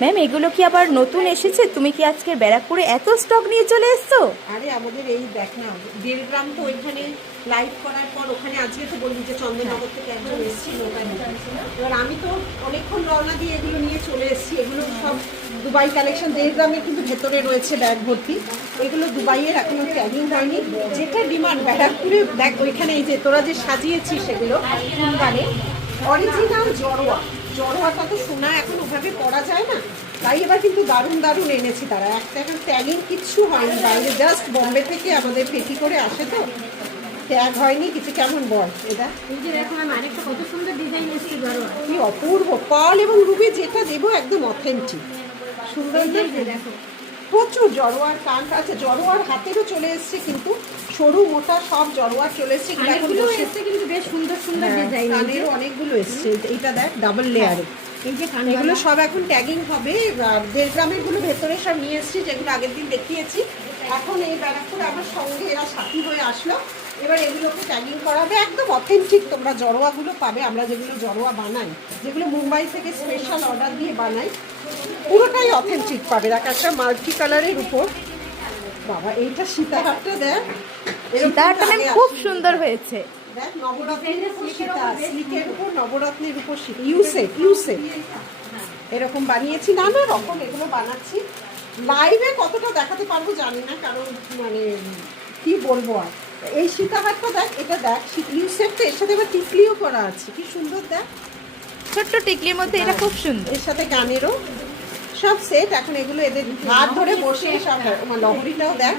Ma'am এগুলো কি আবার নতুন এসেছে? তুমি কি আজকে ব্যারাকপুরে এত স্টক নিয়ে চলে এসছো? আরে আমাদের এই দেখ না, 1.5 গ্রাম তো ওইখানে লাইভ করার পর ওখানে আজকে তো বললি যে চন্দননগর থেকে একজন এসেছিল। এবার আমি তো অনেকক্ষণ রওনা দিয়ে এগুলো নিয়ে চলে এসেছি। এগুলো সব দুবাই কালেকশন। 1.5 গ্রামের কিন্তু ভেতরে রয়েছে ব্যাগ ভর্তি। এগুলো দুবাইয়ের, এখনো ট্যাগিং হয়নি। যেটা ডিমান্ড ব্যারাকপুরে দেখ, ওইখানে এই যে তোরা যে সাজিয়েছিস সেগুলো ফুলদানে অরিজিনাল জড়োয়া। জড়োয়াটা তো সোনা এখন ওভাবে পরা যায় না, তাই এবার কিন্তু দারুণ দারুণ এনেছি তারা। একটা এখন ট্যাগিং কিচ্ছু হয়নি, বাইরে জাস্ট বম্বে থেকে আমাদের পেটি করে আসে, তো ট্যাগ হয়নি কিছু। কেমন বল এটা? এই যে দেখো আমি আরেকটা কত সুন্দর ডিজাইন এসেছে জড়োয়া। কি অপূর্ব! পার্ল এবং রুবি যেটা দেবো একদম অথেন্টিক সুন্দর। দেখো প্রচুর জড়োয়ার কান আছে, জড়োয়ার হাতেরও চলে এসছে, কিন্তু সরু মোটা সব জড়োয়ার চলে এসছে। কানেরগুলো এসেছে কিন্তু বেশ সুন্দর সুন্দর ডিজাইন। কানেরও অনেকগুলো এসছে। এইটা দেখ ডাবল লেয়ারে। এই যে এগুলো সব এখন ট্যাগিং হবে। 1.5 গ্রামের গুলো ভেতরে সব নিয়ে এসেছি, যেগুলো আগের দিন দেখিয়েছি। এখন এই ব্যারাকপুরে আমার সঙ্গে এরা সাথী হয়ে আসলো। এবার এগুলোকে ট্যাগিং করাবে, একদম অথেন্টিক তোমরা জড়োয়াগুলো পাবে। আমরা যেগুলো জড়োয়া বানাই, যেগুলো মুম্বাই থেকে স্পেশাল অর্ডার দিয়ে বানাই, পুরোটাই অথেন্টিক পাবে। দেখ একটা মাল্টি কালারের উপর। বাবা এইটা সীতাহারটা দেখ, সীতাহারটা ম্যাম খুব সুন্দর হয়েছে। দেখ নবরত্নের উপর সীতা, সিল্কের উপর নবরত্নের উপর সীতা, ইউসেট এরকম বানিয়েছি। নানা রকম এগুলো বানাচ্ছি। লাইভে কতটা দেখাতে পারবো জানি না, কারণ মানে কি বলবো আর। এই সীতাহারটা দেখ, এটা দেখ ইউসেটটা, এর সাথে এবার টিকলিও করা আছে, কি সুন্দর দেখ। ছোট্ট টিকলির মধ্যে এটা খুব সুন্দর। এর সাথে গানেরও সব সেট। এখন এগুলো এদের হাত ধরে বসে সব লহরিটাও দেখ।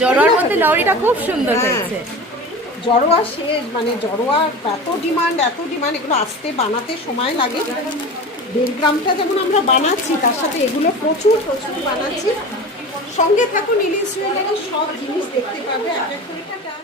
জড়োয়ার মধ্যে লহরিটা খুব সুন্দর হয়েছে। জড়োয়া শেষ, মানে জড়োয়ার এত ডিমান্ড এগুলো আসতে বানাতে সময় লাগে। 1.5 গ্রামটা যেমন আমরা বানাচ্ছি, তার সাথে এগুলো প্রচুর প্রচুর বানাচ্ছি। সঙ্গে থাকুন, ইলিশ জুয়েলারি সব জিনিস দেখতে পাবে এক এক করে। টাটা।